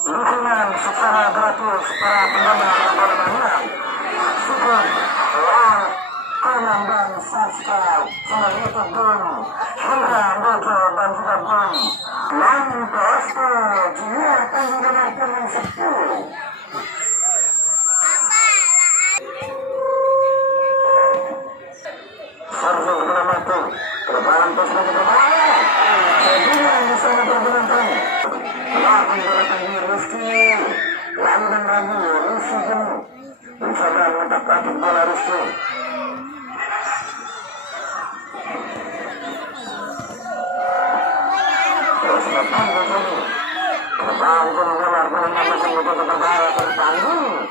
dukungan secara gratis para pendengar Rabarmania. Syukur Komandan Sastra channel YouTube Bung Hendra Dojo dan juga Bung Lang Posto dia akan mendengarkan yang 10. Sergio Gunamatu ke depan pos lagi berbahaya. Sedina di sana berbenantang. Lalu gerakan di Rizky. Lalu dan ragu Rizky jenuh. Mencoba menetap kaki bola Rizky. Terus depan ke sini. Ke depan ke bola menetapkan betul berbahaya ke panggung.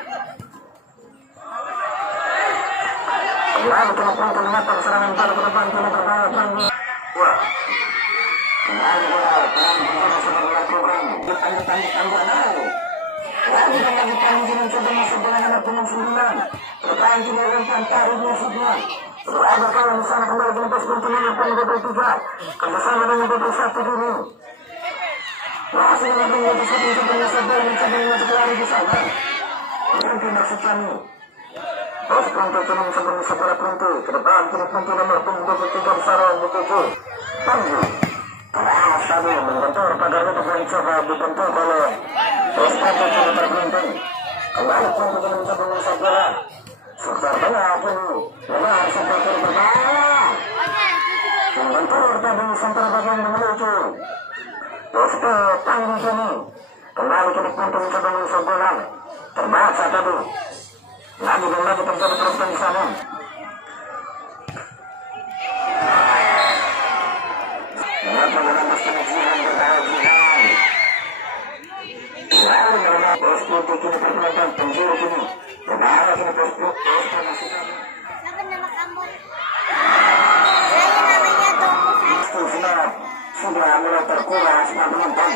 Lalu telepon meter serangan bola ke depan bola berbahaya panggung. Wah. Kembali bola bola sudah melakukan tanda-tanda lalu. Lalu melanjutkan mencoba masuk bola nomor 9. Depan juga umpan taruhnya semua. Ada kawan sana kembali ke lepas pintu nomor 23. Kerjasama dengan 21 dulu. Masih dengan 21 untuk menyesat bola mencoba masuk lari di sana. Nanti maksud kami. Pos Pronto turun sebelum sebelah Pronto. Ke depan kini Pronto nomor 23 Sarang dituju. Tangguh. Keras tadi membentur pagar itu mencoba dibentur oleh Pos Pronto turun terbentur. Kembali Pronto turun mencoba menyesat bola. Sekitar tengah kini. Benar seperti berbahaya. Membentur tadi sentar bagian menuju. Posto tangguh kini. Kembali kini Pronto mencoba menyesat bola. Terbaca tadi. Lagi dan lagi terjadi terus di sana. Mengapa menambah kemungkinan berbahagian? Lalu menambah pos putih kini perkenalkan penjuru kini. Berbahaya kini pos putih masih kami. Siapa nama kamu? Saya namanya Tomo. Sudah mulai terkuras penonton.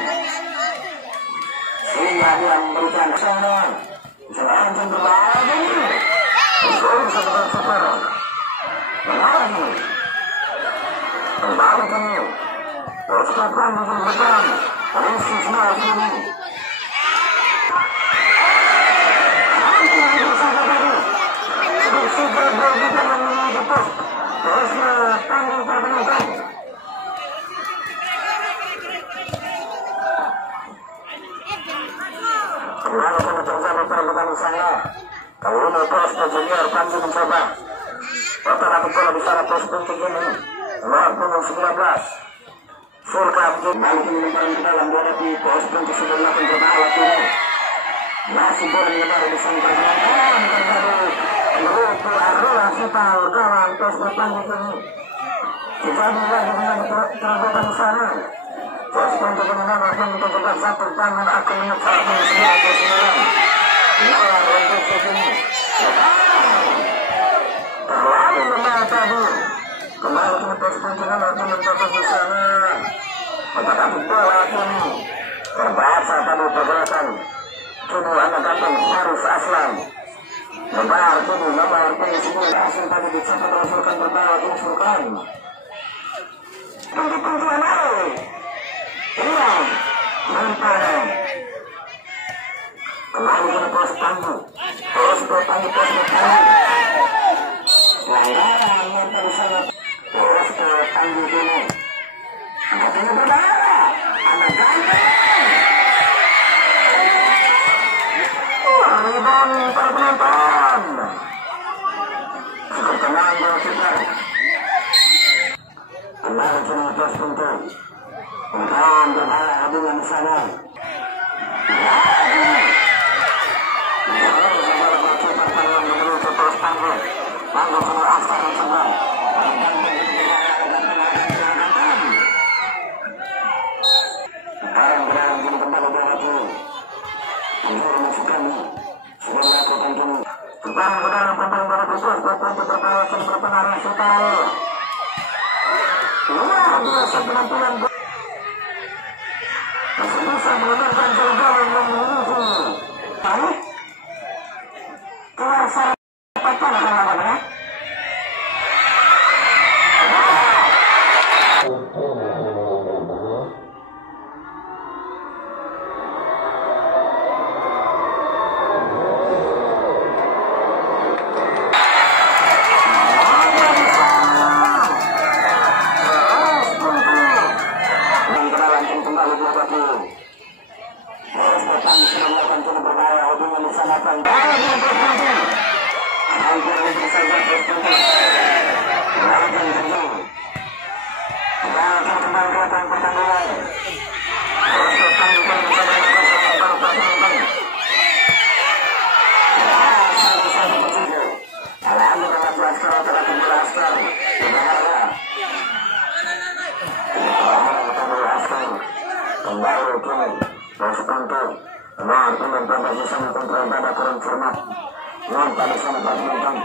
Sehingga dia memberikan kesenangan. Jangan berbahaya ini. Bersama sebentar sekarang. Kembali. Kembali kami. Persiapkan di depan. Polisi semua sini. Bersihkan bagi tangan menuju pos. Terusnya tanggung perbenatan. Kembali kami terjadi perebutan di sana. Kali ini Posto Junior Panji mencoba. Rata-rata bola di sana Posto ini. Nomor 19. Sulka kembali kembali ke dalam bola di Posto sudah melakukan coba alat ini. Masih bola menyebar di sana pergerakan terjadi. Rupu Arula Sital kawan Posto Panji ini. Terjadi lagi dengan perebutan di sana. Posto untuk menambahkan untuk satu tangan akan menyesal di 99. Luar untuk sini. Terlalu lemah tadi. Kembali ke Posto dengan akan mencapai di sana. Apakah bola ini terbaca tadi pergerakan. Kini anak kapten Harus Aslan. Lebar kini semua hasil tadi dicapai oleh Sulkan berbawa tim Sulkan. Tunggu lalu. Iya, mantap. Kembali ke pos tangguh. Posto tangguh. Pelanggaran yang tersebut. Posto tangguh ini. Katanya berbahaya. Anak ganteng. Ribon para penonton. Cukup tenang dulu kita. Kembali ke pos penting. Bukan berbahaya dengan sana. Lalu semua asal dan sebelah. Sekarang berada di kembali dua hati. Penjuru musuh kami sudah melakukan kini. Kembali ke dalam pemain baru khusus untuk berbahaya dan berpengaruh sekali. Luar biasa penampilan. Masih bisa menunjukkan jalan yang menuju. Keluar sarang apa lawannya? 8 baru berkunjung. Hampir lebih saja berkunjung. Lawan terjun. Kita akan kembali ke lapangan pertandingan. Untuk tangguhan bersama yang baru pertandingan. Satu-satu berkunjung. Alami dengan Blaster telah kembali Askar. Kembali kini Bostonto mampu memperbaiki sama kontrol pada kurang cermat nampak bersama badminton.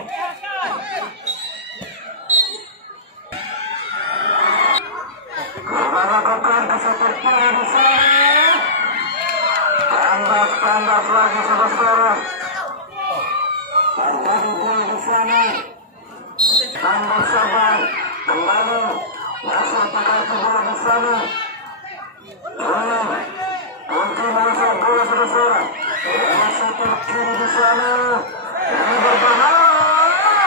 Melakukan kesepertian di sana. Kandas lagi saudara. Terjadi gol di sana. Kandas sabar kembali masuk pakai bola di sana. Kunci masuk bola saudara. Masuk terkiri di sana. Ini berbahaya.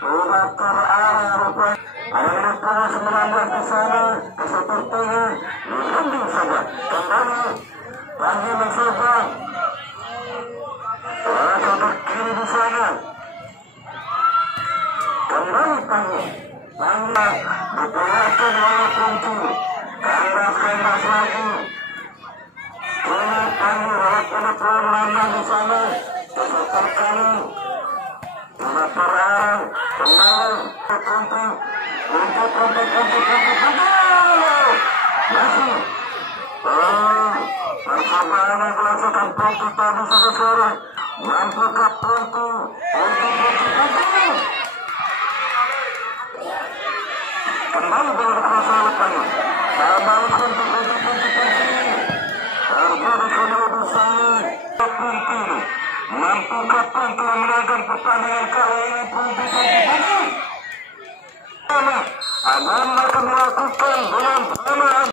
Bola terarah rupanya. Ada bola 19 di sana. Sepertinya dirunding saja. Kembali lagi mencoba. Masuk terkiri di sana. Kembali Panji. Panji diperhatikan oleh Kunci. Kandas lagi. Kini Panji walaupun pelan-pelan di sana. Terkali. Bola terarah. Kembali ke Kunci. Kunci. Masih. Percobaan yang dilakukan Kunci tadi saudara. Mampukah Kunci untuk Kunci. Kembali bola kerasa lepannya. Kembali Kunci. Terjadi kedua di sana. Kunci. Mampukah Kunci memenangkan pertandingan kali ini Kunci. Agar mereka melakukan dengan bersamaan